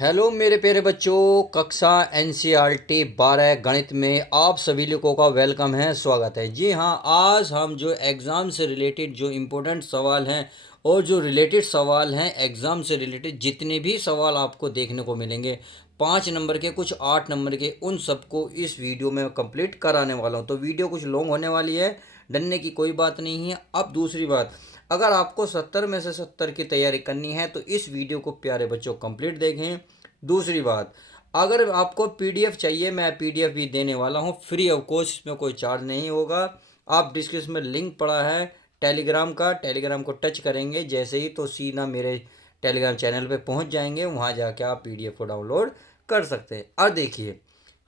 Hello मेरे प्यारे बच्चों। कक्षा एनसीईआरटी 12 गणित में आप सभी लोगों का वेलकम है, स्वागत है। जी हाँ, आज हम जो एग्ज़ाम से रिलेटेड जो इम्पोर्टेंट सवाल हैं और जो रिलेटेड सवाल हैं एग्ज़ाम से रिलेटेड जितने भी सवाल आपको देखने को मिलेंगे 5 नंबर के, कुछ 8 नंबर के, उन सबको इस वीडियो में कंप्लीट कराने वाला हूँ। तो वीडियो कुछ लॉन्ग होने वाली है, डरने की कोई बात नहीं है। अब दूसरी बात, अगर आपको 70 में से 70 की तैयारी करनी है तो इस वीडियो को प्यारे बच्चों कंप्लीट देखें। दूसरी बात, अगर आपको पीडीएफ चाहिए, मैं पीडीएफ भी देने वाला हूँ फ्री ऑफ कॉस्ट, इसमें कोई चार्ज नहीं होगा। आप डिस्क्रिप्शन में लिंक पड़ा है टेलीग्राम का, टेलीग्राम को टच करेंगे जैसे ही तो सीधा मेरे टेलीग्राम चैनल पे पहुँच जाएंगे, वहाँ जाके आप पीडीएफ को डाउनलोड कर सकते हैं। और देखिए,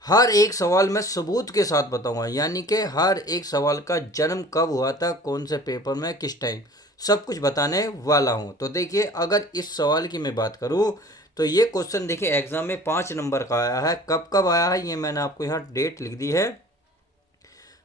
हर एक सवाल मैं सबूत के साथ बताऊंगा, यानी कि हर एक सवाल का जन्म कब हुआ था, कौन से पेपर में, किस टाइम, सब कुछ बताने वाला हूं। तो देखिए, अगर इस सवाल की मैं बात करूं तो ये क्वेश्चन देखिए एग्जाम में 5 नंबर का आया है। कब कब आया है ये मैंने आपको यहाँ डेट लिख दी है।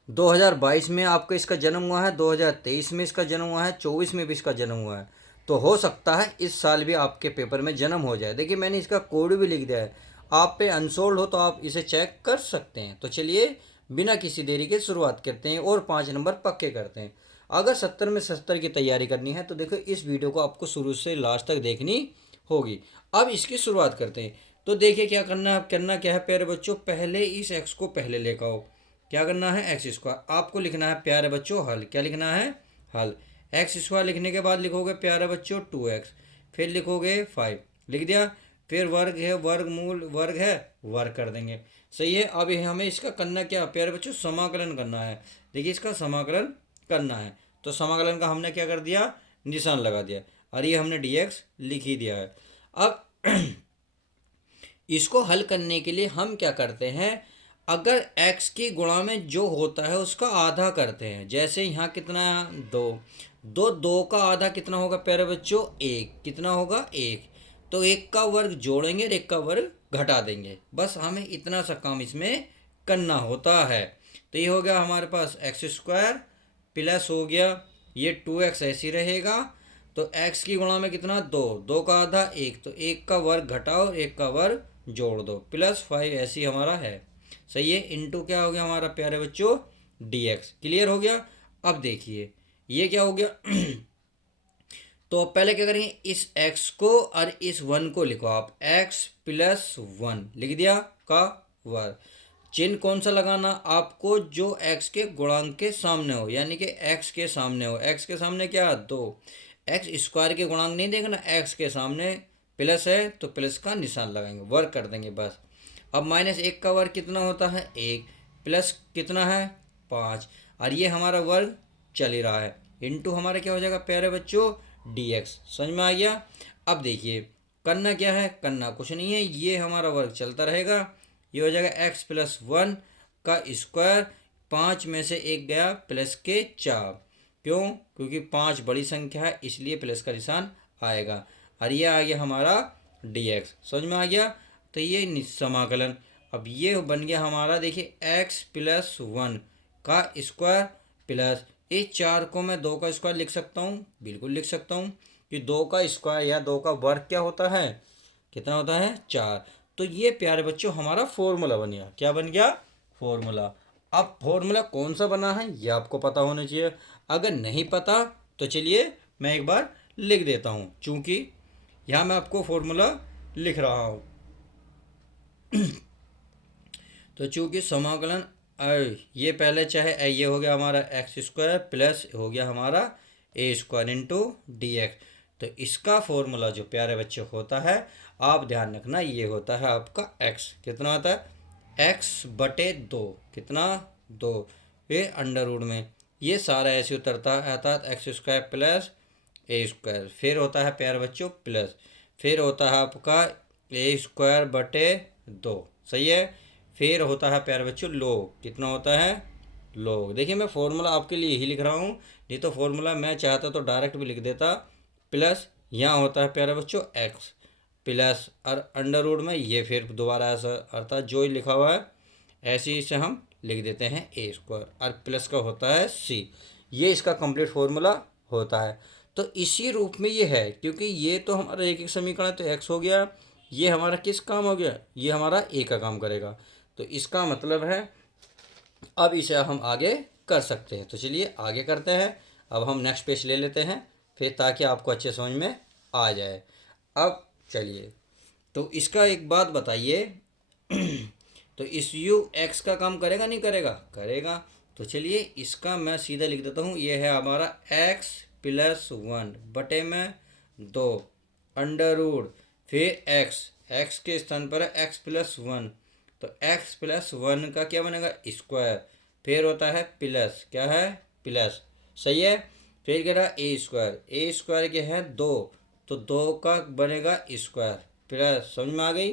2022 में आपका इसका जन्म हुआ है, 2023 में इसका जन्म हुआ है, 24 में भी इसका जन्म हुआ है। तो हो सकता है इस साल भी आपके पेपर में जन्म हो जाए। देखिए, मैंने इसका कोड भी लिख दिया है, आप पे अनसोल्ड हो तो आप इसे चेक कर सकते हैं। तो चलिए बिना किसी देरी के शुरुआत करते हैं और 5 नंबर पक्के करते हैं। अगर 70 में 70 की तैयारी करनी है तो देखो, इस वीडियो को आपको शुरू से लास्ट तक देखनी होगी। अब इसकी शुरुआत करते हैं। तो देखिए क्या करना है, करना क्या है प्यारे बच्चों, पहले इस एक्स को पहले लेकर आओ। क्या करना है, एक्स स्क्वायर आपको लिखना है प्यारे बच्चों हल। क्या लिखना है, हल। एक्स स्क्वायर लिखने के बाद लिखोगे प्यारे बच्चों 2x, फिर लिखोगे 5, लिख दिया। फिर वर्ग है, वर्गमूल वर्ग है, वर्ग कर देंगे। सही है। अब हमें इसका करना क्या प्यारे बच्चों, समाकलन करना है। देखिए, इसका समाकलन करना है तो समाकलन का हमने क्या कर दिया, निशान लगा दिया, और ये हमने dx लिख ही दिया है। अब इसको हल करने के लिए हम क्या करते हैं, अगर x की गुणा में जो होता है उसका आधा करते हैं। जैसे यहाँ कितना, दो, दो का आधा कितना होगा प्यारे बच्चों, एक। कितना होगा, एक। तो एक का वर्ग जोड़ेंगे और एक का वर्ग घटा देंगे, बस हमें इतना सा काम इसमें करना होता है। तो ये हो गया हमारे पास एक्स स्क्वायर, प्लस हो गया ये 2x ऐसी रहेगा। तो x की गुणा में कितना, दो, दो का आधा एक, तो एक का वर्ग घटाओ, एक का वर्ग जोड़ दो, प्लस 5 ऐसी हमारा है। सही है। इनटू क्या हो गया हमारा प्यारे बच्चों, dx। क्लियर हो गया। अब देखिए ये क्या हो गया तो पहले क्या करेंगे, इस x को और इस 1 को लिखो आप, x प्लस 1 लिख दिया का वर्ग। चिन्ह कौन सा लगाना आपको, जो x के गुणांक के सामने हो, यानी कि x के सामने हो। x के सामने क्या, दो। x स्क्वायर के गुणांक नहीं देखना, x के सामने प्लस है तो प्लस का निशान लगाएंगे, वर्ग कर देंगे बस। अब -1 का वर्ग कितना होता है, 1, प्लस कितना है, 5, और ये हमारा वर्ग चल ही रहा है। इनटू हमारा क्या हो जाएगा प्यारे बच्चों, dx। समझ में आ गया। अब देखिए करना क्या है, करना कुछ नहीं है, ये हमारा वर्ग चलता रहेगा। ये हो जाएगा x प्लस 1 का स्क्वायर, 5 में से 1 गया, प्लस के 4। क्यों, क्योंकि 5 बड़ी संख्या है इसलिए प्लस का निशान आएगा। और ये आ गया हमारा dx। समझ में आ गया। तो ये समाकलन, अब ये बन गया हमारा, देखिए x प्लस 1 का स्क्वायर प्लस इस 4 को मैं 2 का स्क्वायर लिख सकता हूँ, बिल्कुल लिख सकता हूँ कि 2 का स्क्वायर या 2 का वर्ग क्या होता है, कितना होता है, 4। तो ये प्यारे बच्चों हमारा फॉर्मूला बन गया। क्या बन गया, फॉर्मूला। अब फॉर्मूला कौन सा बना है ये आपको पता होना चाहिए। अगर नहीं पता तो चलिए मैं एक बार लिख देता हूँ, चूँकि यहाँ मैं आपको फॉर्मूला लिख रहा हूँ। तो चूँकि समाकलन ये पहले चाहे ये हो गया हमारा एक्स स्क्वायर, प्लस हो गया हमारा ए स्क्वायर इंटू डी एक्स। तो इसका फॉर्मूला जो प्यारे बच्चे होता है, आप ध्यान रखना, ये होता है आपका एक्स। कितना आता है, एक्स बटे 2, कितना, 2, ये अंडर रूट में ये सारा ऐसे उतरता है, अर्थात एक्स स्क्वायर प्लस ए स्क्वायर, फिर होता है प्यारे बच्चों प्लस, फिर होता है आपका ए स्क्वायर बटे 2। सही है। फिर होता है प्यारे बच्चों लोग, कितना होता है, लोग। देखिए मैं फॉर्मूला आपके लिए ही लिख रहा हूँ, नहीं तो फॉर्मूला मैं चाहता तो डायरेक्ट भी लिख देता। प्लस यहाँ होता है प्यारे बच्चों एक्स प्लस, और अंडर रूट में ये फिर दोबारा ऐसा, अर्थात जो ही लिखा हुआ है ऐसे ही से हम लिख देते हैं ए स्क्वायर, और प्लस का होता है सी। ये इसका कंप्लीट फॉर्मूला होता है। तो इसी रूप में ये है, क्योंकि ये तो हमारा एक एक समीकरण है, तो एक्स हो गया, ये हमारा किस काम हो गया, ये हमारा ए का काम करेगा। तो इसका मतलब है अब इसे हम आगे कर सकते हैं। तो चलिए आगे करते हैं। अब हम नेक्स्ट पेज ले लेते हैं फिर, ताकि आपको अच्छे समझ में आ जाए। अब चलिए, तो इसका एक बात बताइए तो इस यू एक्स का काम करेगा नहीं करेगा, करेगा। तो चलिए इसका मैं सीधा लिख देता हूँ, ये है हमारा एक्स प्लस वन बटे में दो अंडर रूट, फिर एक्स, एक्स के स्थान पर है एक्स प्लस वन, तो एक्स प्लस वन का क्या बनेगा, स्क्वायर, फिर होता है प्लस, क्या है, प्लस, सही है। फिर कह रहा ए स्क्वायर के हैं दो, तो दो का बनेगा स्क्वायर प्लस, समझ में आ गई।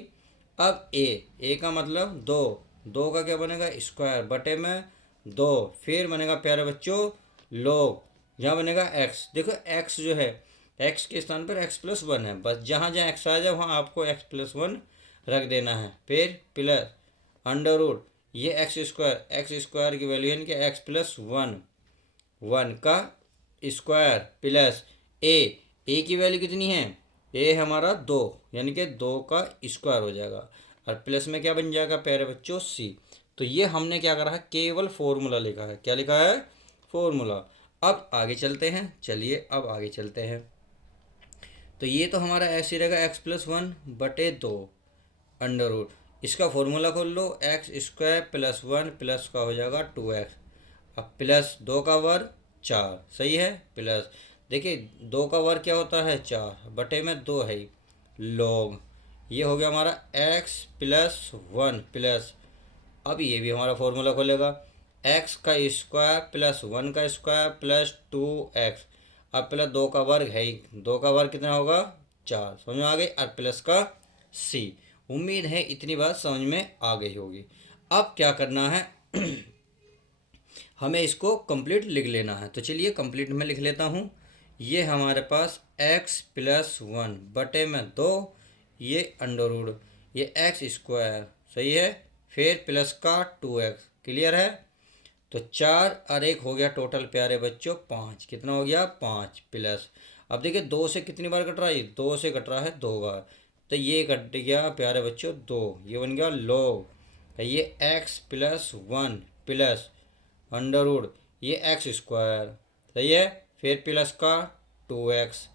अब ए का मतलब दो, दो का क्या बनेगा, स्क्वायर बटे में दो, फिर बनेगा प्यारे बच्चों लोग, यहाँ बनेगा एक्स। देखो एक्स जो है, एक्स के स्थान पर एक्स प्लस वन है, बस जहाँ जहाँ एक्स आ जाए वहाँ आपको एक्स प्लस वन रख देना है। फिर प्लस अंडर रूट, ये एक्स स्क्वायर की वैल्यू यानी कि एक्स प्लस वन, वन का स्क्वायर प्लस ए की वैल्यू कितनी है, ए हमारा दो, यानी कि दो का स्क्वायर हो जाएगा, और प्लस में क्या बन जाएगा प्यारे बच्चों सी। तो ये हमने क्या करा है, केवल फॉर्मूला लिखा है, क्या लिखा है, फॉर्मूला। अब आगे चलते हैं, चलिए अब आगे चलते हैं। तो ये तो हमारा ऐसे रहेगा एक्स प्लस वन बटे दो अंडर रूट, इसका फॉर्मूला खोल लो, x square plus one plus का हो जाएगा टू एक्स, अब प्लस दो का वर्ग चार, सही है, प्लस देखिए दो का वर्ग क्या होता है, चार बटे में दो है लॉग, ये हो गया हमारा एक्स प्लस वन प्लस, अब ये भी हमारा फॉर्मूला खोलेगा, एक्स का स्क्वायर प्लस वन का स्क्वायर प्लस टू एक्स, अब प्लस दो का वर्ग है ही, दो का वर्ग कितना होगा, चार, समझ में आ गई, और प्लस का सी। उम्मीद है इतनी बात समझ में आ गई होगी। अब क्या करना है हमें इसको कंप्लीट लिख लेना है। तो चलिए कंप्लीट में लिख लेता हूँ, ये हमारे पास एक्स प्लस वन बटे में दो, ये अंडर रूट, ये एक्स स्क्वायर, सही है, फिर प्लस का टू एक्स, क्लियर है। तो चार और एक हो गया टोटल प्यारे बच्चों पाँच, कितना हो गया, पाँच प्लस, अब देखिए दो से कितनी बार कट रहा है, दो से कट रहा है दो बार, तो ये कट गया प्यारे बच्चों दो, ये बन गया लॉग, ये x plus one plus under root, ये एक्स स्क्वायर, सही है, फिर प्लस का टू एक्स,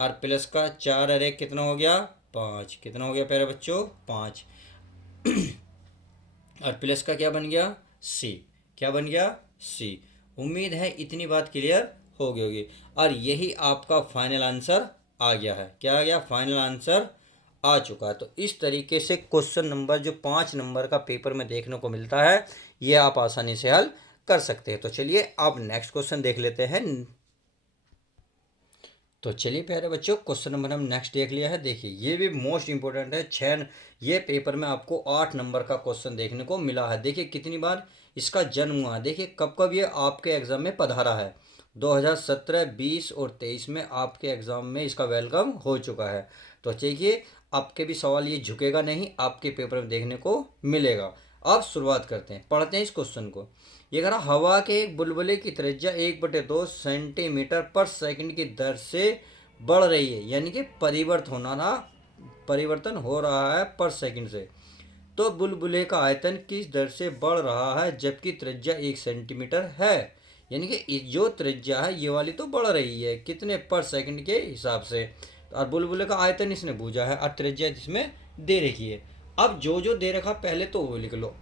और प्लस का चार और एक कितना हो गया, पाँच, कितना हो गया प्यारे बच्चों, पाँच, और प्लस का क्या बन गया, सी, क्या बन गया, सी। उम्मीद है इतनी बात क्लियर हो गई होगी, और यही आपका फाइनल आंसर आ गया है, क्या आ गया, फाइनल आंसर आ चुका है। तो इस तरीके से क्वेश्चन नंबर जो 5 नंबर का पेपर में देखने को मिलता है, ये आप आसानी से हल कर सकते हैं। तो चलिए अब नेक्स्ट क्वेश्चन देख लेते हैं। तो चलिए प्यारे बच्चों क्वेश्चन नंबर हम नेक्स्ट देख लिया है। देखिए ये भी मोस्ट इंपॉर्टेंट है, ये पेपर में आपको 8 नंबर का क्वेश्चन देखने को मिला है। देखिए कितनी बार इसका जन्म हुआ है, देखिए कब कब ये आपके एग्जाम में पधारा है, 2017, 20 और 23 में आपके एग्जाम में इसका वेलकम हो चुका है। तो चाहिए आपके भी सवाल ये झुकेगा नहीं, आपके पेपर में देखने को मिलेगा। अब शुरुआत करते हैं, पढ़ते हैं इस क्वेश्चन को। ये कह रहा हवा के एक बुलबुले की त्रिज्या 1/2 सेंटीमीटर पर सेकंड की दर से बढ़ रही है, यानी कि परिवर्तन हो रहा है पर सेकंड से। तो बुलबुले का आयतन किस दर से बढ़ रहा है जबकि त्रिज्या 1 सेंटीमीटर है, यानी कि जो त्रिज्या है ये वाली तो बढ़ रही है, कितने पर सेकंड के हिसाब से, और बुलबुले का आयतन इसने बूझा है और त्रिज्या जिसमें दे रखी है। अब जो दे रखा पहले तो वो लिख लो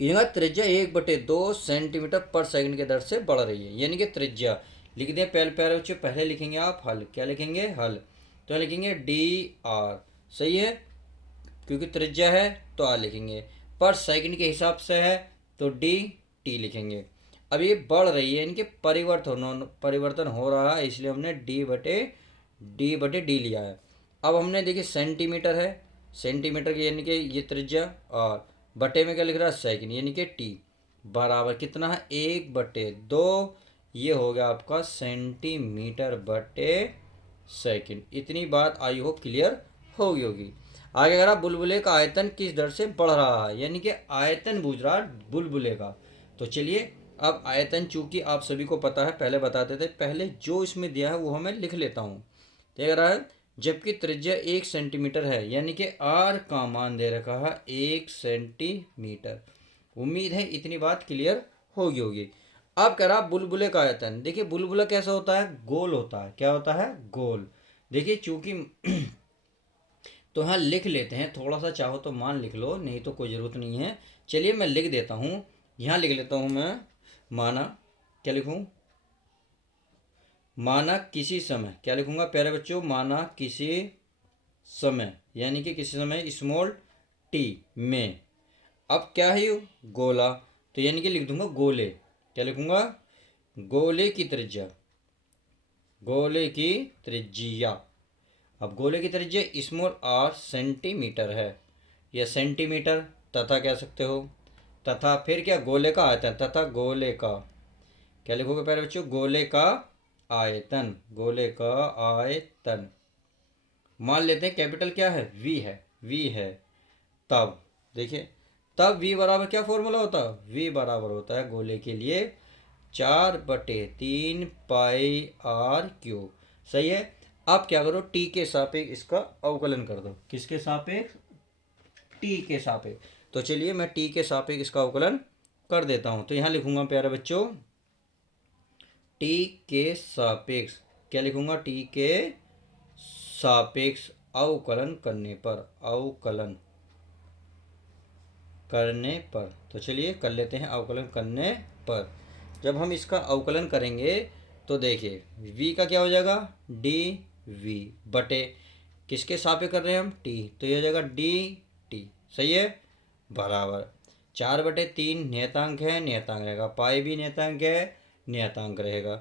इनका त्रिज्या 1/2 सेंटीमीटर पर सेकंड की दर से बढ़ रही है, यानी कि त्रिज्या लिख दें पहले, पहले बच्चे पहले लिखेंगे आप हल, क्या लिखेंगे, हल, तो लिखेंगे डी आर, सही है, क्योंकि त्रिज्या है तो आर लिखेंगे, पर सेकंड के हिसाब से है तो डी टी लिखेंगे। अब ये बढ़ रही है, इनके परिवर्तन हो रहा है, इसलिए हमने डी लिया है। अब हमने देखिए सेंटीमीटर है, सेंटीमीटर की यानी कि ये त्रिज्या, और बटे में क्या लिख रहा है, सेकंड, यानी कि टी बराबर कितना है, 1/2, ये हो गया आपका सेंटीमीटर बटे सेकंड। इतनी बात आई हो क्लियर हो गई होगी। आगे अगर आप बुलबुले का आयतन किस दर से बढ़ रहा है, यानी कि आयतन बूझ रहा है बुलबुले का। तो चलिए अब आयतन चूंकि आप सभी को पता है, पहले बताते थे, पहले जो इसमें दिया है वो हमें लिख लेता हूँ। तो कह रहा है जबकि त्रिज्या 1 सेंटीमीटर है, यानी कि आर का मान दे रखा है 1 सेंटीमीटर। उम्मीद है इतनी बात क्लियर होगी। अब कह रहा बुलबुले का आयतन। देखिए बुलबुला कैसा होता है, गोल होता है। क्या होता है, गोल। देखिए चूंकि तो यहाँ लिख लेते हैं, थोड़ा सा चाहो तो मान लिख लो, नहीं तो कोई ज़रूरत नहीं है। चलिए मैं लिख देता हूँ, यहाँ लिख लेता हूँ मैं। माना, क्या लिखूँ, माना किसी समय, क्या लिखूँगा प्यारे बच्चों, माना किसी समय, यानी कि किसी समय स्मॉल टी में। अब क्या है ये, गोला, तो यानी कि लिख दूंगा गोले। क्या लिखूँगा, गोले की त्रिज्या, गोले की त्रिज्या। अब गोले की त्रिज्या स्मॉल आर सेंटीमीटर है, या सेंटीमीटर, तथा कह सकते हो, तथा फिर क्या, गोले का आयतन, तथा गोले का, क्या लिखोगे प्यारे बच्चों, गोले का आयतन, गोले का आयतन। मान लेते हैं कैपिटल क्या है, वी है, वी है। तब देखिए, तब वी बराबर क्या फॉर्मूला होता है, वी बराबर होता है गोले के लिए 4/3 पाई आर क्यूब। सही है। अब क्या करो, टी के सापेक्ष इसका अवकलन कर दो। किसके सापेक्ष, टी के सापेक्ष। तो चलिए मैं टी के सापेक्ष इसका अवकलन कर देता हूं। तो यहां लिखूंगा प्यारे बच्चों, टी के सापेक्ष, क्या लिखूंगा, टी के सापेक्ष अवकलन करने पर, अवकलन करने पर। तो चलिए कर लेते हैं अवकलन करने पर। जब हम इसका अवकलन करेंगे तो देखिए v का क्या हो जाएगा, डी वी बटे, किसके सापेक्ष कर रहे हैं हम, टी, तो ये हो जाएगा डी टी। सही है, बराबर 4/3 नियतांक है, नियतांक रहेगा, पाई भी नियतांक है, नियतांक रहेगा।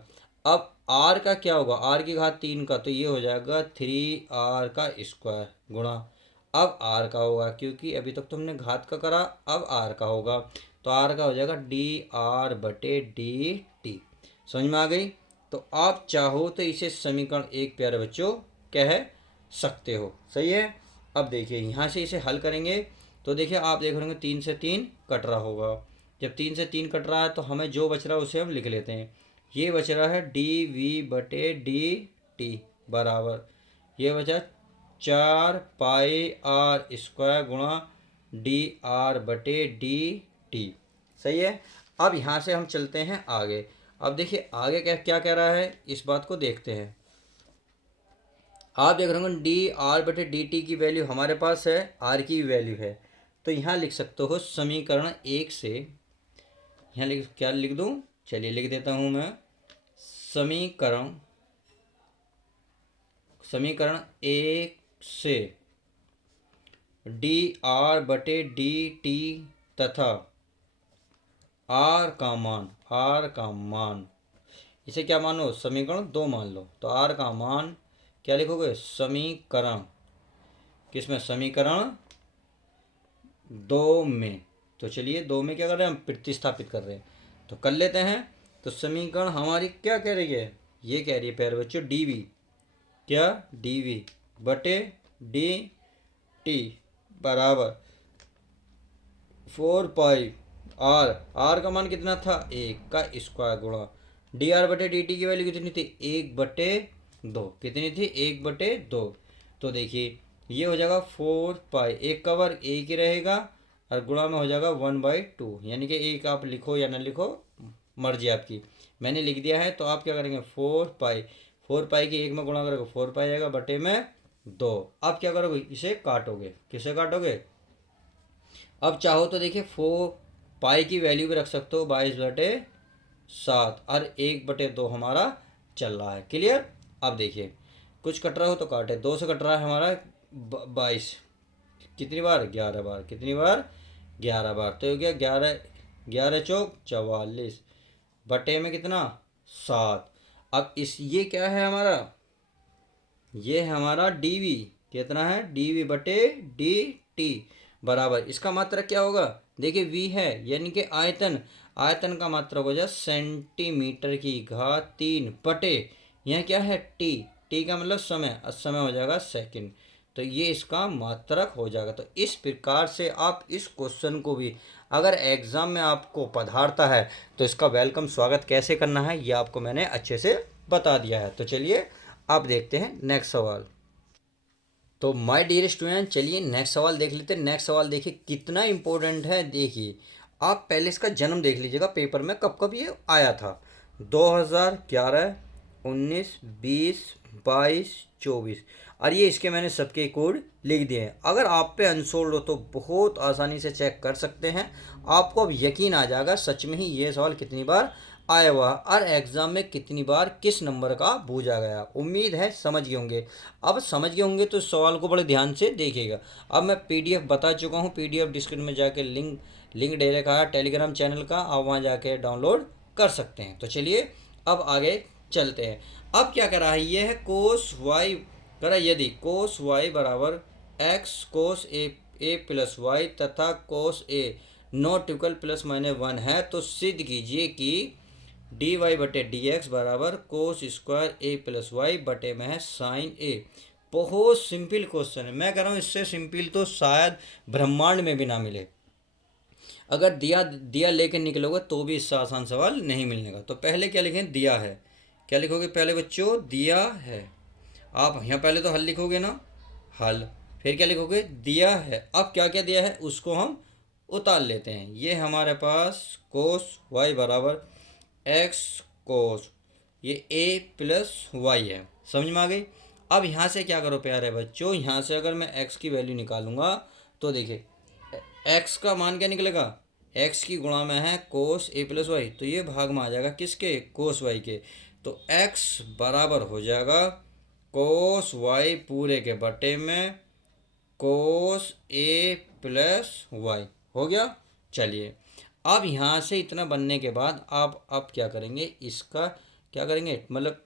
अब r का क्या होगा, r की घात 3 का, तो ये हो जाएगा 3r का स्क्वायर गुणा, अब r का होगा, क्योंकि अभी तक तुमने घात का करा, अब r का होगा, तो r का हो जाएगा dr/dt। समझ में आ गई। तो आप चाहो तो इसे समीकरण 1 प्यारे बच्चों कह सकते हो। सही है। अब देखिए यहाँ से इसे हल करेंगे तो देखिए आप देख रहे होंगे 3 से 3 कट रहा होगा। जब 3 से 3 कट रहा है तो हमें जो बच रहा है उसे हम लिख लेते हैं। ये बच रहा है dv/dt बराबर, ये बचा 4 पाई r² गुणा dr/dt। सही है। अब यहाँ से हम चलते हैं आगे। अब देखिए आगे क्या क्या कह रहा है, इस बात को देखते हैं। आप देख रहे होंगे dr/dt की वैल्यू हमारे पास है, r की वैल्यू है, तो यहाँ लिख सकते हो समीकरण 1 से, यहाँ क्या लिख दूँ, चलिए लिख देता हूँ मैं, समीकरण 1 से dr/dt तथा r का मान, इसे क्या मानो, समीकरण 2 मान लो। तो r का मान क्या लिखोगे, समीकरण किसमें, समीकरण 2 में। तो चलिए 2 में क्या कर रहे हैं हम, प्रतिस्थापित कर रहे हैं, तो कर लेते हैं। तो समीकरण हमारी क्या कह रही है, ये कह रही है प्यारे बच्चों dv, क्या, dv/dt बराबर 4 पाई r का मान कितना था, 1 का स्क्वायर गुणा dr/dt की वैल्यू कितनी थी, 1/2, कितनी थी, 1/2। तो देखिए ये हो जाएगा 4 पाई, 1 का वर्ग 1 ही रहेगा, और गुणा में हो जाएगा 1/2, यानी कि 1 आप लिखो या ना लिखो मर्जी आपकी, मैंने लिख दिया है। तो आप क्या करेंगे, 4 पाई की 1 में गुणा करोगे 4 पाई आएगा, बटे में 2। अब क्या करोगे, इसे काटोगे, किसे काटोगे, अब चाहो तो देखिए 4 पाई की वैल्यू भी रख सकते हो, 22/7, और 1/2 हमारा चल रहा है। क्लियर। अब देखिए कुछ कट रहा हो तो काटे, 2 से कट रहा है हमारा 22, कितनी बार, 11 बार, कितनी बार, 11 बार, तो हो गया 11, 11 चौक 44, बटे में कितना, 7। अब इस ये क्या है हमारा, ये है हमारा dv, कितना है, dv/dt बराबर, इसका मात्रक क्या होगा, देखिए v है, यानी कि आयतन, आयतन का मात्रक हो जाए सेंटीमीटर की घात 3 बटे, यह क्या है, t का मतलब समय, और समय हो जाएगा सेकंड, तो ये इसका मात्रक हो जाएगा। तो इस प्रकार से आप इस क्वेश्चन को भी अगर एग्जाम में आपको पधारता है तो इसका वेलकम स्वागत कैसे करना है ये आपको मैंने अच्छे से बता दिया है। तो चलिए आप देखते हैं नेक्स्ट सवाल। तो माय डियर स्टूडेंट, चलिए नेक्स्ट सवाल देख लेते हैं। नेक्स्ट सवाल देखिए कितना इम्पोर्टेंट है। देखिए आप पहले इसका जन्म देख लीजिएगा पेपर में, कब कब ये आया था। 2011, 19, 20, 22, 24। और ये इसके मैंने सबके कोड लिख दिए हैं। अगर आप पे अनसोल्ड हो तो बहुत आसानी से चेक कर सकते हैं। आपको अब यकीन आ जाएगा सच में ही ये सवाल कितनी बार आया हुआ और एग्ज़ाम में कितनी बार किस नंबर का पूछा गया। उम्मीद है समझ गए होंगे। अब समझ गए होंगे तो इस सवाल को बड़े ध्यान से देखिएगा। अब मैं पीडीएफ बता चुका हूँ, पीडीएफ डिस्क्रिप्शन में जाके लिंक दे रखा है टेलीग्राम चैनल का, आप वहाँ जाके डाउनलोड कर सकते हैं। तो चलिए अब आगे चलते हैं। अब क्या करा है, ये है कोस वाई करा। यदि कोस वाई बराबर x cos A plus Y तथा कोस ए नॉट इक्वल प्लस माइनस 1 है तो सिद्ध कीजिए कि डी वाई बटे डी एक्स बराबर कोस स्क्वायर ए प्लस वाई बटे में है साइन ए। बहुत सिंपल क्वेश्चन है, मैं कह रहा हूँ इससे सिंपल तो शायद ब्रह्मांड में भी ना मिले। अगर दिया दिया लेके निकलोगे तो भी इससे आसान सवाल नहीं मिलने का। तो पहले क्या लिखें, दिया है। क्या लिखोगे पहले बच्चों, दिया है। आप यहाँ पहले तो हल लिखोगे ना, हल। फिर क्या लिखोगे, दिया है। अब क्या क्या दिया है उसको हम उतार लेते हैं। ये हमारे पास कोस वाई बराबर एक्स कोस ये ए प्लस वाई है, समझ में आ गई। अब यहाँ से क्या करो प्यारे बच्चों, यहाँ से अगर मैं एक्स की वैल्यू निकालूंगा तो देखिए एक्स का मान क्या निकलेगा, एक्स की गुणा में है कोस ए प्लस वाई, तो ये भाग में आ जाएगा किसके, कोस वाई के। तो एक्स बराबर हो जाएगा कोस वाई पूरे के बटे में कोस ए प्लस वाई। हो गया। चलिए अब यहाँ से इतना बनने के बाद आप अब क्या करेंगे, इसका क्या करेंगे, मतलब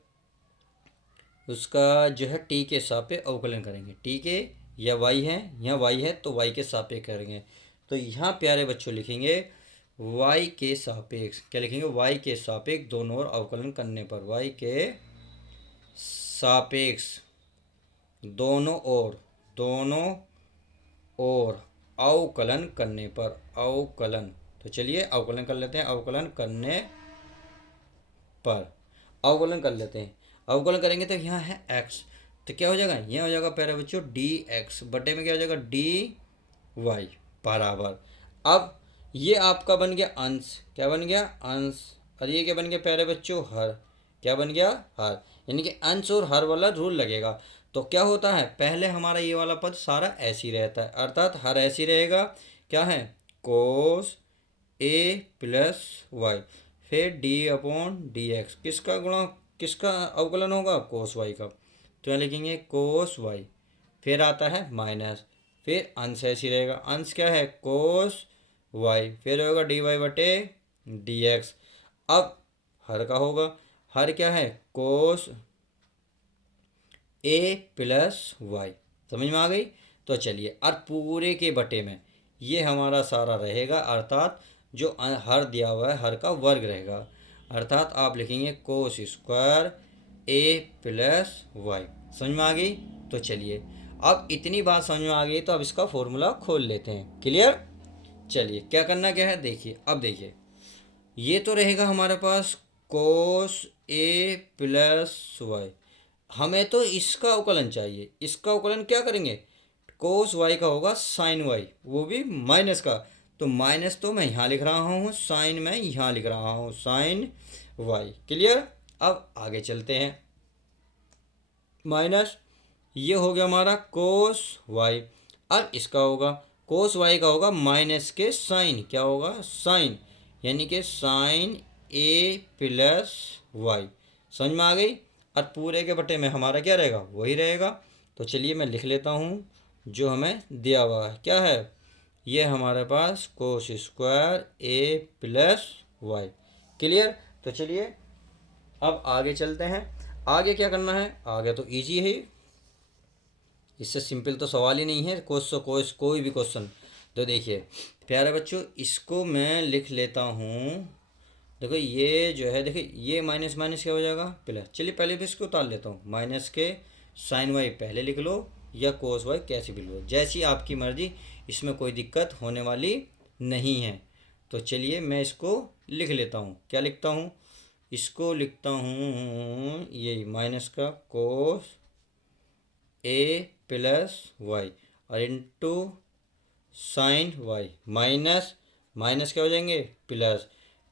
उसका जो है टी के सापेक्ष अवकलन करेंगे। टी के या वाई है, यहाँ वाई है तो वाई के सापेक्ष करेंगे। तो यहाँ प्यारे बच्चों लिखेंगे वाई के सापेक्ष, क्या लिखेंगे, वाई के सापेक्ष दोनों ओर अवकलन करने पर, वाई के सापेक्ष दोनों ओर अवकलन करने पर, अवकलन। तो चलिए अवकलन कर लेते हैं। अवकलन करने पर अवकलन कर लेते हैं। अवकलन करेंगे तो यहाँ है x, तो क्या हो जाएगा, यहाँ हो जाएगा प्यारे बच्चों डी एक्स बटे में क्या हो जाएगा डी वाई बराबर। अब ये आपका बन गया अंश, क्या बन गया अंश, और ये क्या बन गया प्यारे बच्चों हर, क्या बन गया हर। यानी कि अंश और हर वाला रूल लगेगा। तो क्या होता है, पहले हमारा ये वाला पद सारा ऐसी रहता है, अर्थात हर ऐसी रहेगा, क्या है कोस ए प्लस वाई, फिर डी अपॉन डी एक्स, किसका गुणा, किसका अवकलन होगा, कोस वाई का। तो यहाँ लिखेंगे कोस वाई, फिर आता है माइनस, फिर अंश ऐसी रहेगा, अंश क्या है कोस वाई, फिर होगा डी वाई बटे डी एक्स। अब हर का होगा, हर क्या है कोस ए प्लस वाई, समझ में आ गई। तो चलिए और पूरे के बटे में ये हमारा सारा रहेगा, अर्थात जो हर दिया हुआ है हर का वर्ग रहेगा, अर्थात आप लिखेंगे कोस स्क्वायर ए प्लस वाई। समझ में आ गई। तो चलिए अब इतनी बात समझ में आ गई तो अब इसका फॉर्मूला खोल लेते हैं। क्लियर। चलिए क्या करना क्या है, देखिए अब देखिए ये तो रहेगा हमारे पास कोस ए प्लस वाई, हमें तो इसका अवकलन चाहिए। इसका अवकलन क्या करेंगे, कोस वाई का होगा साइन वाई, वो भी माइनस का। तो माइनस तो मैं यहाँ लिख रहा हूँ, साइन मैं यहाँ लिख रहा हूँ, साइन वाई। क्लियर। अब आगे चलते हैं। माइनस ये हो गया हमारा कोस वाई, अब इसका होगा कोस वाई का होगा माइनस के साइन, क्या होगा साइन, यानी कि साइन ए प्लस वाई। समझ में आ गई। और पूरे के बटे में हमारा क्या रहेगा, वही रहेगा। तो चलिए मैं लिख लेता हूँ जो हमें दिया हुआ है, क्या है, ये हमारे पास कोस स्क्वायर ए प्लस वाई। क्लियर। तो चलिए अब आगे चलते हैं। आगे क्या करना है, आगे तो इजी है, इससे सिंपल तो सवाल ही नहीं है कोई भी क्वेश्चन। तो देखिए प्यारे बच्चों इसको मैं लिख लेता हूँ। देखो ये जो है, देखिए ये माइनस माइनस क्या हो जाएगा प्लस। चलिए पहले भी इसको उतार लेता हूँ, माइनस के साइन वाई पहले लिख लो या कोस वाई कैसे भी लो, जैसी आपकी मर्जी, इसमें कोई दिक्कत होने वाली नहीं है। तो चलिए मैं इसको लिख लेता हूँ। क्या लिखता हूँ, इसको लिखता हूँ ये माइनस का कोस ए प्लस वाई और into sine y minus minus क्या हो जाएंगे प्लस,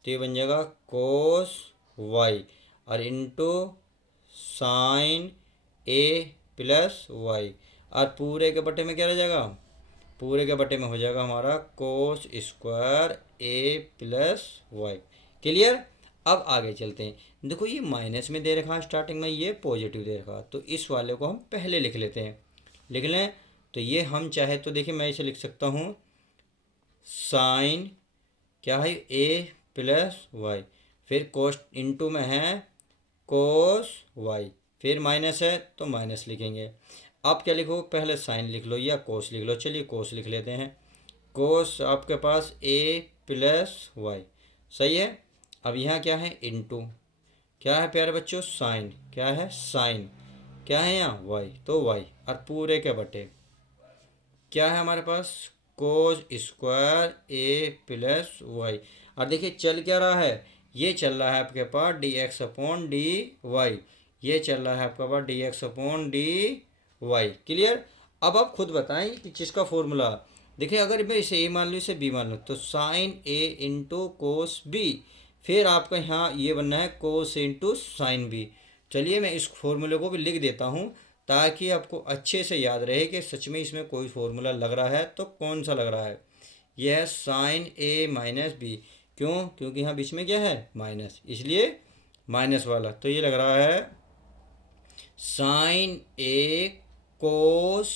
तो ये बन जाएगा कोस वाई और into sine A plus y और पूरे के बटे में क्या रह जाएगा, पूरे के बटे में हो जाएगा हमारा कोस स्क्वायर ए प्लस वाई। क्लियर। अब आगे चलते हैं। देखो ये माइनस में दे रखा है स्टार्टिंग में, ये पॉजिटिव दे रखा, तो इस वाले को हम पहले लिख लेते हैं। लिख लें तो ये हम चाहे तो देखिए मैं इसे लिख सकता हूँ साइन क्या है ए प्लस वाई, फिर कोस इंटू में है कोस वाई, फिर माइनस है तो माइनस लिखेंगे। आप क्या लिखो, पहले साइन लिख लो या कोस लिख लो। चलिए कोस लिख लेते हैं। कोस आपके पास ए प्लस वाई, सही है। अब यहाँ क्या है इंटू, क्या है प्यारे बच्चों साइन, क्या है साइन, क्या है यहाँ वाई, तो वाई और पूरे के बटे क्या है हमारे पास कोस स्क्वायर ए प्लस वाई। और देखिए चल क्या रहा है, ये चल रहा है आपके पास d x upon d y, ये चल रहा है आपके पास d x upon d y. Clear. अब आप खुद बताएं कि जिसका फॉर्मूला, देखिए अगर मैं इसे ए मान लूँ इसे बी मान लूँ तो साइन ए इंटू कोस बी, फिर आपका यहाँ ये बनना है कोस इंटू साइन बी। चलिए मैं इस फॉर्मूले को भी लिख देता हूँ ताकि आपको अच्छे से याद रहे कि सच में इसमें कोई फॉर्मूला लग रहा है तो कौन सा लग रहा है। यह है साइन ए माइनस बी, क्यों, क्योंकि यहाँ बीच में क्या है माइनस, इसलिए माइनस वाला। तो ये लग रहा है साइन ए कोस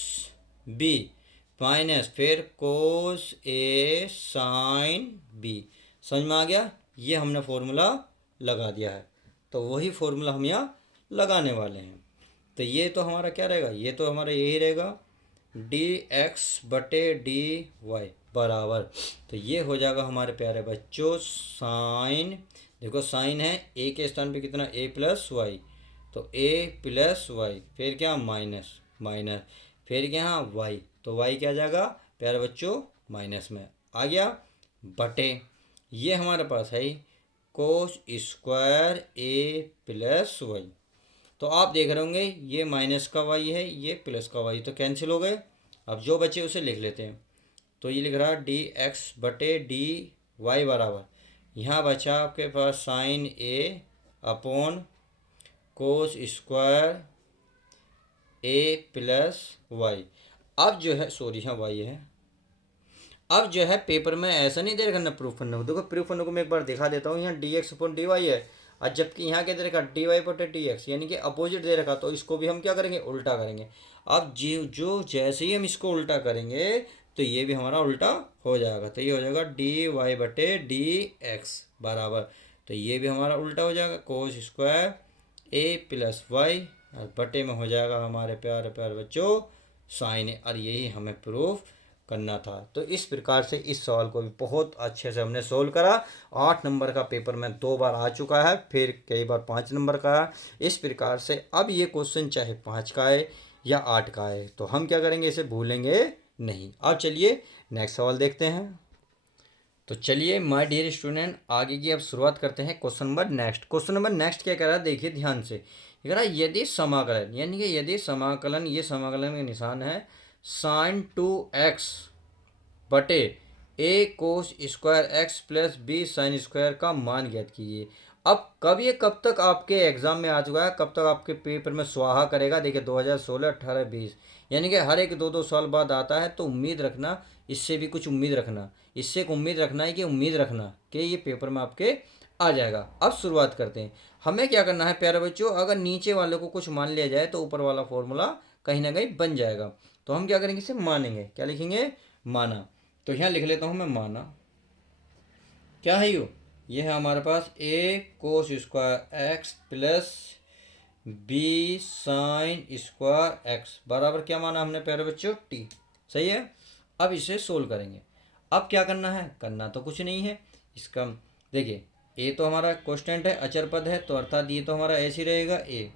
बी माइनस फिर कोस ए साइन बी। समझ में आ गया, ये हमने फॉर्मूला लगा दिया है, तो वही फॉर्मूला हम यहाँ लगाने वाले हैं। तो ये तो हमारा क्या रहेगा, ये तो हमारा यही रहेगा डी एक्स बटे डी वाई बराबर, तो ये हो जाएगा हमारे प्यारे बच्चों साइन, देखो साइन है ए के स्थान पे कितना ए प्लस वाई, तो ए प्लस वाई फिर क्या माइनस माइनस फिर क्या यहाँ वाई, तो वाई क्या आ जाएगा प्यारे बच्चों माइनस में आ गया, बटे ये हमारे पास है कोस स्क्वायर ए प्लस वाई। तो आप देख रहे होंगे ये माइनस का वाई है ये प्लस का वाई, तो कैंसिल हो गए। अब जो बचे उसे लिख लेते हैं। तो ये लिख रहा है डी एक्स बटे डी वाई बराबर, यहाँ बचा आपके पास साइन ए अपॉन कोस स्क्वायर ए प्लस वाई। अब जो है सॉरी हाँ वाई है। अब जो है पेपर में ऐसा नहीं दे रखा प्रूफ करने को, देखो प्रूफ करने को मैं एक बार दिखा देता हूँ। यहाँ d x upon d y है और जबकि यहाँ क्या दे रखा डी वाई बटे डी एक्स, यानी कि अपोजिट दे रखा, तो इसको भी हम क्या करेंगे उल्टा करेंगे। अब जो जैसे ही हम इसको उल्टा करेंगे तो ये भी हमारा उल्टा हो जाएगा, तो ये हो जाएगा डी वाई बटे डी एक्स बराबर, तो ये भी हमारा उल्टा हो जाएगा कोस स्क्वायर ए प्लस वाई और बटे में हो जाएगा हमारे प्यारे प्यारे बच्चों साइन ए, और यही हमें प्रूफ करना था। तो इस प्रकार से इस सवाल को भी बहुत अच्छे से हमने सोल्व करा। 8 नंबर का पेपर में 2 बार आ चुका है, फिर कई बार 5 नंबर का है। इस प्रकार से अब ये क्वेश्चन चाहे 5 का है या 8 का है तो हम क्या करेंगे, इसे भूलेंगे नहीं। अब चलिए नेक्स्ट सवाल देखते हैं। तो चलिए माय डियर स्टूडेंट आगे की अब शुरुआत करते हैं। Question number next, question number next क्या कह रहा है देखिए ध्यान से, कह रहा है यदि समाकलन, यानी कि यदि समाकलन, ये समाकलन का निशान है साइन 2x बटे a cos square x plus B sine square का मान ज्ञात कीजिए। अब कब ये कब तक आपके एग्जाम में आ चुका है, कब तक आपके पेपर में स्वाहा करेगा, देखिए 2016, 18, 20, यानी कि हर एक 2-2 साल बाद आता है। तो उम्मीद रखना, इससे भी कुछ उम्मीद रखना, इससे एक उम्मीद रखना है कि उम्मीद रखना कि ये पेपर में आपके आ जाएगा। अब शुरुआत करते हैं। हमें क्या करना है प्यारे बच्चों, अगर नीचे वाले को कुछ मान लिया जाए तो ऊपर वाला फॉर्मूला कहीं ना कहीं बन जाएगा। तो हम क्या करेंगे, इसे मानेंगे, क्या लिखेंगे माना। तो यहाँ लिख लेता हूँ मैं माना, क्या है ये है हमारे पास a cos square x plus B sine square x बराबर क्या माना हमने प्यारे बच्चों टी, सही है। अब इसे सोल्व करेंगे। अब क्या करना है, करना तो कुछ नहीं है इसका, देखिए ए तो हमारा कांस्टेंट है, अचर पद है, तो अर्थात ये तो हमारा ऐसे ही रहेगा, ए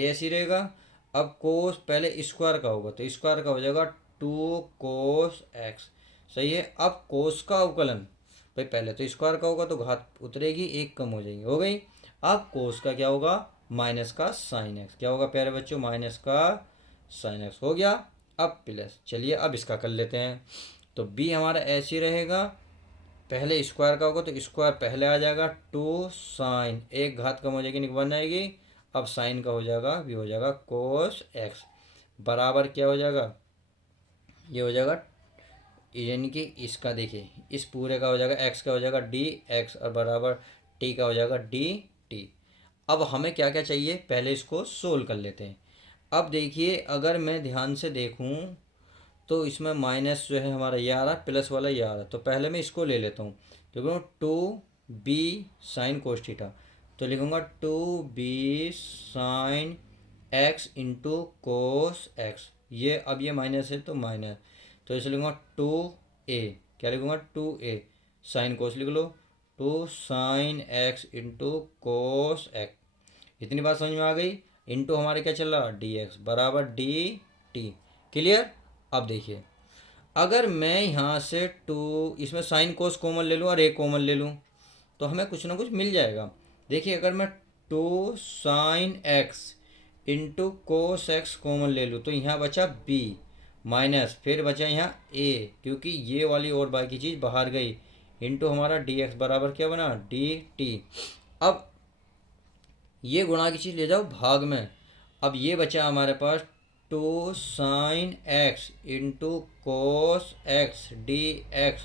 ऐसे ही रहेगा। अब कोस पहले स्क्वायर का होगा तो स्क्वायर का हो जाएगा 2 कोस एक्स, सही है। अब कोस का अवकलन, भाई पहले तो स्क्वायर का होगा तो घात उतरेगी, एक कम हो जाएगी, हो गई। अब कोस का क्या होगा, माइनस का साइन एक्स, क्या होगा प्यारे बच्चों माइनस का साइन एक्स हो गया। अब प्लस, चलिए अब इसका कर लेते हैं। तो बी हमारा ऐसे ही रहेगा, पहले स्क्वायर का होगा तो स्क्वायर पहले आ जाएगा, टू साइन, एक घात कम हो जाएगी, नहीं वन आएगी। अब साइन का हो जाएगा, भी हो जाएगा कोस एक्स, बराबर क्या हो जाएगा, ये हो जाएगा, यानी कि इसका देखिए इस पूरे का हो जाएगा, एक्स का हो जाएगा डी एक्स और बराबर टी का हो जाएगा डी टी। अब हमें क्या क्या चाहिए, पहले इसको सोल्व कर लेते हैं। अब देखिए अगर मैं ध्यान से देखूं तो इसमें माइनस जो है हमारा ये आ रहा है, प्लस वाला ये आ रहा है, तो पहले मैं इसको ले लेता हूँ। देखो two B sine cos theta, तो लिखूँगा two B sine x into cos x, ये अब ये माइनस है तो माइनस, तो इसे लिखूँगा टू ए, क्या लिखूँगा टू ए साइन कोस लिख लो, two sine x into cos x. इतनी बात समझ में आ गई। इंटू हमारे क्या चल रहा, डी एक्स बराबर डी टी। क्लियर। अब देखिए अगर मैं यहाँ से टू, इसमें साइन कोस कॉमन ले लूँ और ए कॉमन ले लूँ तो हमें कुछ ना कुछ मिल जाएगा। देखिए अगर मैं two sine x into cos x common ले लूँ तो यहाँ बचा बी माइनस, फिर बचा यहाँ ए, क्योंकि ये वाली और बाकी चीज़ बाहर गई, इंटू हमारा डी एक्स बराबर क्या बना डी टी। अब ये गुणा की चीज़ ले जाओ भाग में, अब ये बचा हमारे पास two sine x into cos x d x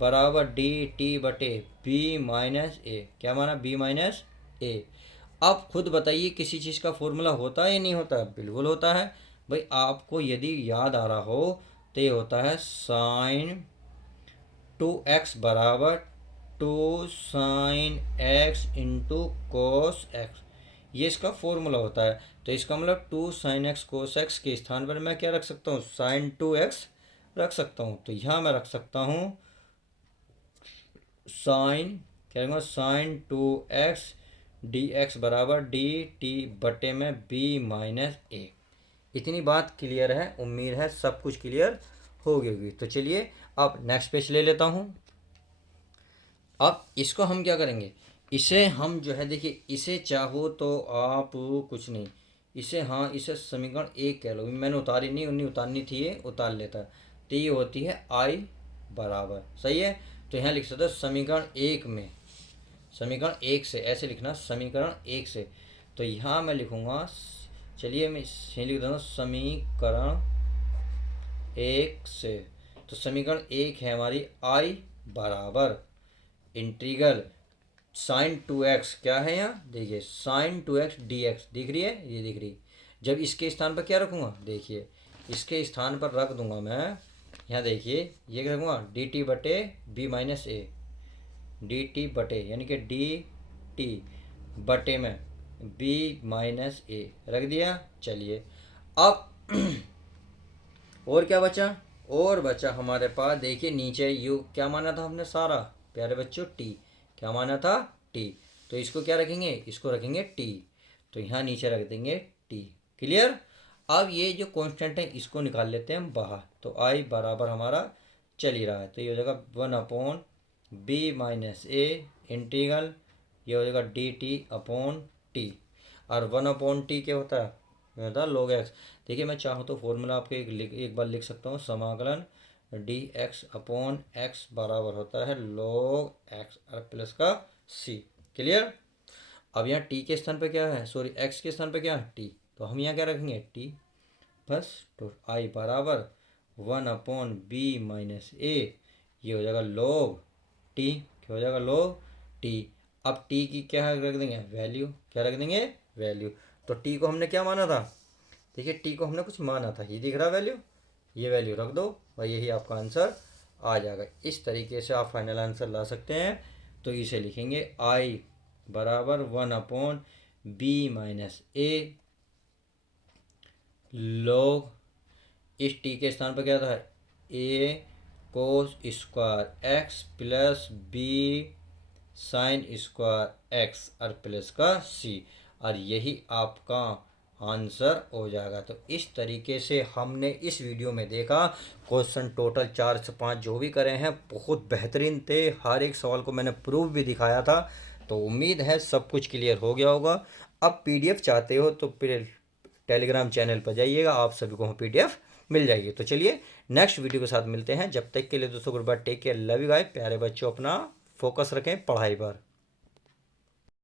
बराबर डी टी बटे बी माइनस ए, क्या माना बी माइनस ए। अब खुद बताइए किसी चीज़ का फॉर्मूला होता है या नहीं होता, बिल्कुल होता है भाई। आपको यदि याद आ रहा हो तो ये होता है साइन टू एक्स बराबर two sine x into cos x, ये इसका फॉर्मूला होता है। तो इसका मतलब two sine x cos x के स्थान पर मैं क्या रख सकता हूँ, साइन टू एक्स रख सकता हूँ। तो यहाँ मैं रख सकता हूँ साइन, क्या लूँगा sign two x d x बराबर डी टी बटे में बी माइनस ए। इतनी बात क्लियर है, उम्मीद है सब कुछ क्लियर हो गई होगी। तो चलिए अब नेक्स्ट पेज ले लेता हूँ। अब इसको हम क्या करेंगे, इसे हम जो है देखिए, इसे चाहो तो आप कुछ नहीं, इसे हाँ इसे समीकरण एक कह लो, मैंने उतारी नहीं, उन्हें उतारनी थी, ये उतार लेता। तो ये होती है आई बराबर, सही है। तो यहाँ लिख सकते हो समीकरण एक में, समीकरण एक से, ऐसे लिखना समीकरण एक से। तो यहाँ मैं लिखूँगा, चलिए मैं यहीं लिख दूँगा समीकरण एक से। तो समीकरण एक है हमारी आई बराबर इंटीग्रल साइन टू एक्स, क्या है यहाँ देखिए sign two x d x, दिख रही है, ये दिख रही। जब इसके स्थान पर क्या रखूँगा, देखिए इसके स्थान पर रख दूंगा मैं, यहाँ देखिए ये रखूँगा डी टी बटे बी माइनस ए, डी टी बटे यानी कि डी टी बटे में बी माइनस ए रख दिया। चलिए अब और क्या बचा, और बचा हमारे पास देखिए नीचे यू क्या माना था हमने सारा प्यारे बच्चों, टी, क्या माना था टी। तो इसको क्या रखेंगे, इसको रखेंगे टी, तो यहाँ नीचे रख देंगे टी। क्लियर। अब ये जो कांस्टेंट है इसको निकाल लेते हैं बाहर, तो आई बराबर हमारा चल ही रहा है, तो ये हो जाएगा वन अपॉन बी माइनस ए इंटीग्रल, ये हो जाएगा डी टी अपॉन टी, और वन अपॉन टी क्या होता है, ये होता है लॉग एक्स। देखिए मैं चाहूँ तो फॉर्मूला आपके एक बार लिख सकता हूँ, समाकलन डी एक्स अपॉन एक्स बराबर होता है लॉग एक्स और प्लस का सी। क्लियर। अब यहाँ टी के स्थान पे क्या है, सॉरी एक्स के स्थान पे क्या है टी, तो हम यहाँ क्या रखेंगे टी बस। तो आई बराबर वन अपॉन बी माइनस ए, ये हो जाएगा लॉग टी, क्या हो जाएगा लॉग टी। अब टी की क्या रख देंगे वैल्यू, क्या रख देंगे वैल्यू। तो टी को हमने क्या माना था, देखिए टी को हमने कुछ माना था, ये दिख रहा वैल्यू, ये वैल्यू रख दो और यही आपका आंसर आ जाएगा। इस तरीके से आप फाइनल आंसर ला सकते हैं। तो इसे लिखेंगे आई बराबर one upon B minus A log, इस टी के स्थान पर क्या था A cos square x plus B sine square X और प्लस का सी, और यही आपका आंसर हो जाएगा। तो इस तरीके से हमने इस वीडियो में देखा क्वेश्चन, टोटल 4 से 5 जो भी करे हैं बहुत बेहतरीन थे, हर एक सवाल को मैंने प्रूफ भी दिखाया था। तो उम्मीद है सब कुछ क्लियर हो गया होगा। अब पीडीएफ चाहते हो तो फिर टेलीग्राम चैनल पर जाइएगा, आप सभी को PDF मिल जाएगी। तो चलिए नेक्स्ट वीडियो के साथ मिलते हैं, जब तक के लिए दोस्तों good bye, take care, love you guys. प्यारे बच्चों अपना फोकस रखें पढ़ाई पर।